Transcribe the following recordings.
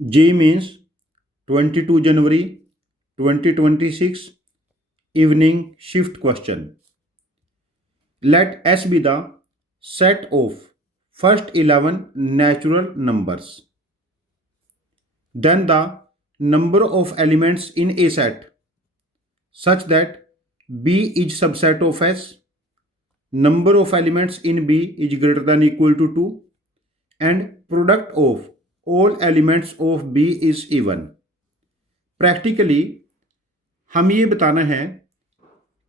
J means 22 January 2026 evening shift question. Let S be the set of first 11 natural numbers. Then the number of elements in a set such that B is subset of S. Number of elements in B is greater than equal to 2 and product of all elements of B is even. Practically हम ये बताना है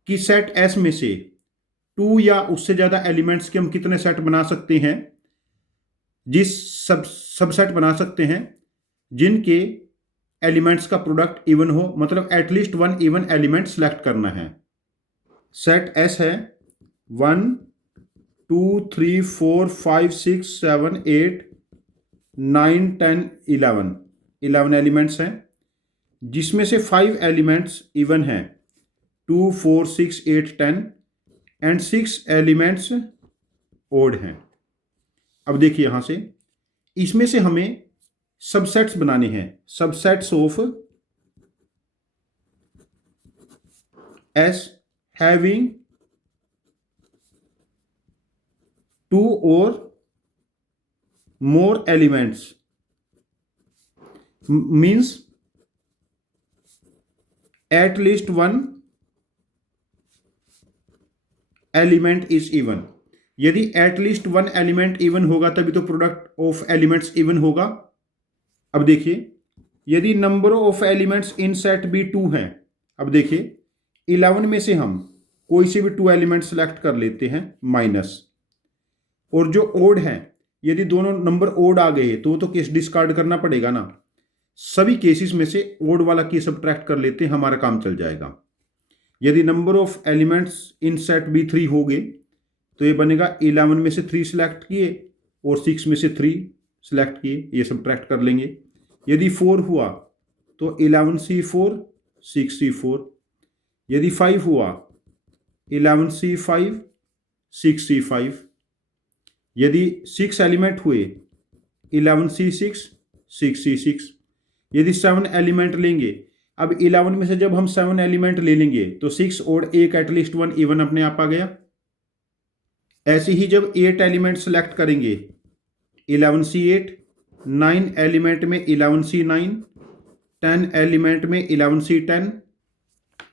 कि set S में से 2 या उससे ज़्यादा एलिमेंट्स के हम कितने सेट बना सकते हैं, जिस सबसेट बना सकते हैं जिनके एलिमेंट्स का प्रोडक्ट इवन हो, मतलब एटलीस्ट 1 इवन एलिमेंट सेलेक्ट करना है। सेट एस है 1 2 3 4 5 6 7 8 9 10 11 एलिमेंट्स हैं, जिसमें से 5 एलिमेंट्स इवन हैं 2 4 6 8 10 एंड 6 एलिमेंट्स ओड हैं। अब देखिए यहां से इसमें से हमें सबसेट्स बनाने हैं, सबसेट्स ऑफ एस हैविंग 2 और more elements means at least 1 element is even. यदि at least 1 element even होगा तभी तो प्रोडक्ट ऑफ एलिमेंट्स इवन होगा। अब देखिए यदि number of elements in set b 2 हैं, अब देखिए 11 में से हम कोई से भी 2 एलिमेंट सेलेक्ट कर लेते हैं माइनस, और जो ओड हैं यदि दोनों नंबर ओड आ गए तो केस डिस्कार्ड करना पड़ेगा ना। सभी केसेस में से ओड वाला की सब्ट्रैक्ट कर लेते हैं, हमारा काम चल जाएगा। यदि number of elements in set b 3 हो गए तो ये बनेगा 11 में से 3 सिलेक्ट किए और 6 में से 3 सिलेक्ट किए, ये सब्ट्रैक्ट कर लेंगे। यदि 4 हुआ तो 11C4 6C4, यदि 5 हुआ 11C5 6C5, यदि 6 एलिमेंट हुए 11C6 6C6, यदि 7 एलिमेंट लेंगे, अब 11 में से जब हम 7 एलिमेंट ले लेंगे तो 6 और 1 एटलीस्ट 1 इवन अपने आप आ गया। ऐसे ही जब 8 एलिमेंट सेलेक्ट करेंगे 11C8, 9 एलिमेंट में 11C9, 10 एलिमेंट में 11C10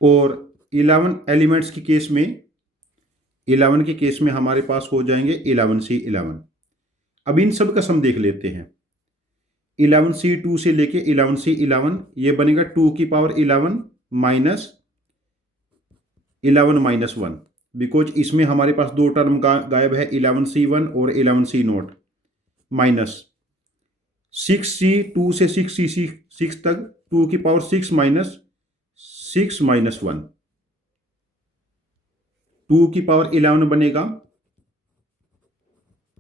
और 11 एलिमेंट्स की केस में 11 के केस में हमारे पास हो जाएंगे 11C11। अब इन सब का सम देख लेते हैं। 11C2 से लेके 11C11, ये बनेगा 2 की पावर 11 माइनस 11 माइनस 1, बिकॉज इसमें हमारे पास 2 टर्म गायब है 11C1 और 11C0, माइनस 6C2 से 6C6 तक 2 की पावर 6 माइनस 6 माइनस 1, 2 की पावर 11 बनेगा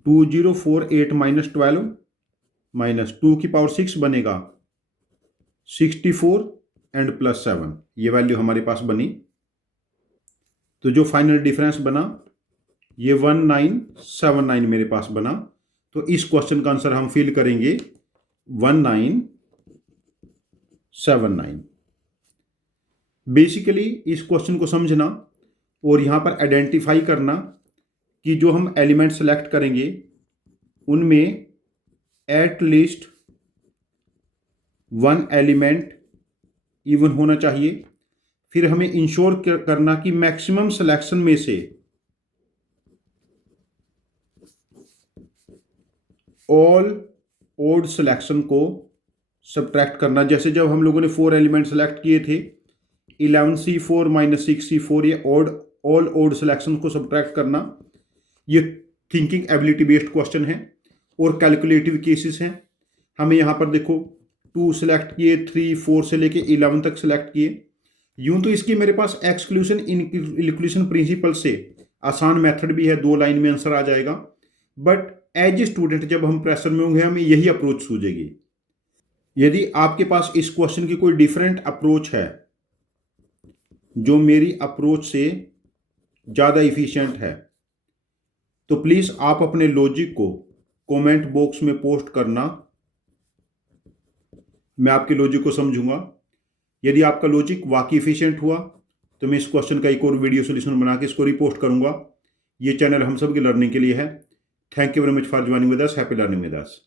2048 माइनस 12 माइनस 2 की पावर 6 बनेगा 64 एंड प्लस 7, ये वैल्यू हमारे पास बनी। तो जो फाइनल डिफरेंस बना ये 1979 मेरे पास बना। तो इस क्वेश्चन का आंसर हम फिल करेंगे 1979। बेसिकली इस क्वेश्चन को समझना और यहां पर आइडेंटिफाई करना कि जो हम एलिमेंट सेलेक्ट करेंगे उनमें एट लीस्ट 1 एलिमेंट इवन होना चाहिए। फिर हमें इंश्योर करना कि मैक्सिमम सिलेक्शन में से ऑल ओड सिलेक्शन को सब्ट्रैक्ट करना। जैसे जब हम लोगों ने 4 एलिमेंट सेलेक्ट किए थे 11C4 माइनस 6C4, ये ऑल ओड सिलेक्शन को सब्ट्रैक्ट करना। ये थिंकिंग एबिलिटी बेस्ड क्वेश्चन है और कैलकुलेटिव केसेस हैं। हमें यहाँ पर देखो 2 सेलेक्ट किए, 3 4 से लेके 11 तक सेलेक्ट किए। यूं तो इसकी मेरे पास एक्सक्लूशन इंक्लूशन प्रिंसिपल से आसान मेथड भी है, 2 लाइन में आंसर आ जाएगा। बट एज ए स्टूडेंट जब हम प्रेशर में होंगे हमें यही अप्रोच सूझेगी। यदि आपके पास इस क्वेश्चन की कोई डिफरेंट अप्रोच है जो मेरी अप्रोच से ज़्यादा इफिशिएंट है तो प्लीज़ आप अपने लॉजिक को कमेंट बॉक्स में पोस्ट करना। मैं आपके लॉजिक को समझूंगा। यदि आपका लॉजिक वाकई एफिशिएंट हुआ तो मैं इस क्वेश्चन का एक और वीडियो सोल्यूशन बना के इसको रिपोस्ट करूंगा। ये चैनल हम सब की लर्निंग के लिए है। Thank you very much for joining with us. Happy learning with us.